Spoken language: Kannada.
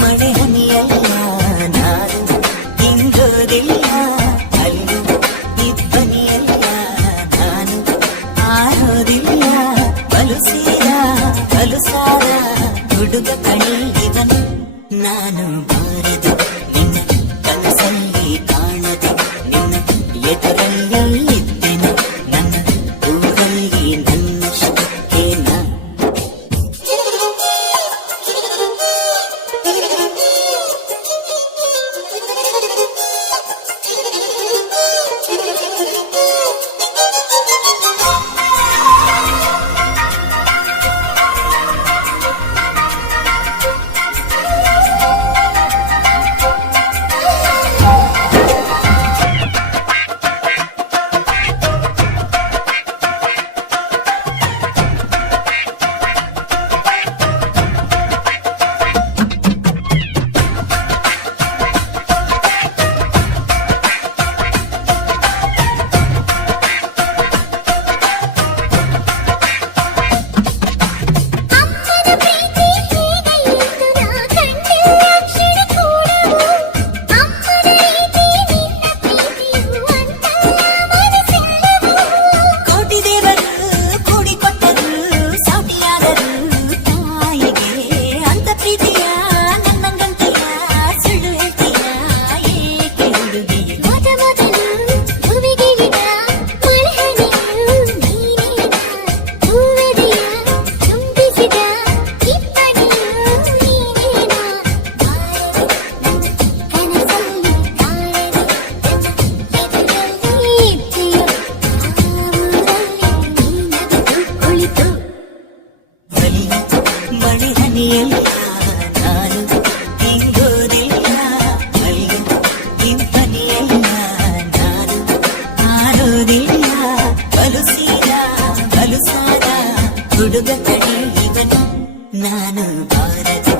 ಮಳೆ ಹನಿಯಲ್ಲ ನಾನು ಹಿಂಗೋದಿಲ್ಲ ಅಲ್ಲೂ ಇಬ್ಬನಿಯಲ್ಲ ನಾನು ಆರೋದಿಲ್ಲ ಬಲುಸಾರ ಹುಡುಗ ಕಣಿ ಇವನು ನಾನು ಬಾರದು ನಿನ್ನ ಕನಸಲ್ಲಿ ಕಾಣದೆ ನಿನ್ನ ಎದುರಲ್ಲಿ ಇದ್ದೇನೆ ನನ್ನ ಊರಲ್ಲಿ ನನ್ನಷ್ಟೇನ ನಾನು ಹಿಂಗೋದಿಲ್ಲ ಅಲ್ಲೂ ಇಂಪನಿಯಲ್ಲ ನಾನು ಆರೋದಿಲ್ಲ ಬಲುಸಾದ ಹುಡುಗ ಕಣೆ ಇವನು ನಾನು ಬಾರದು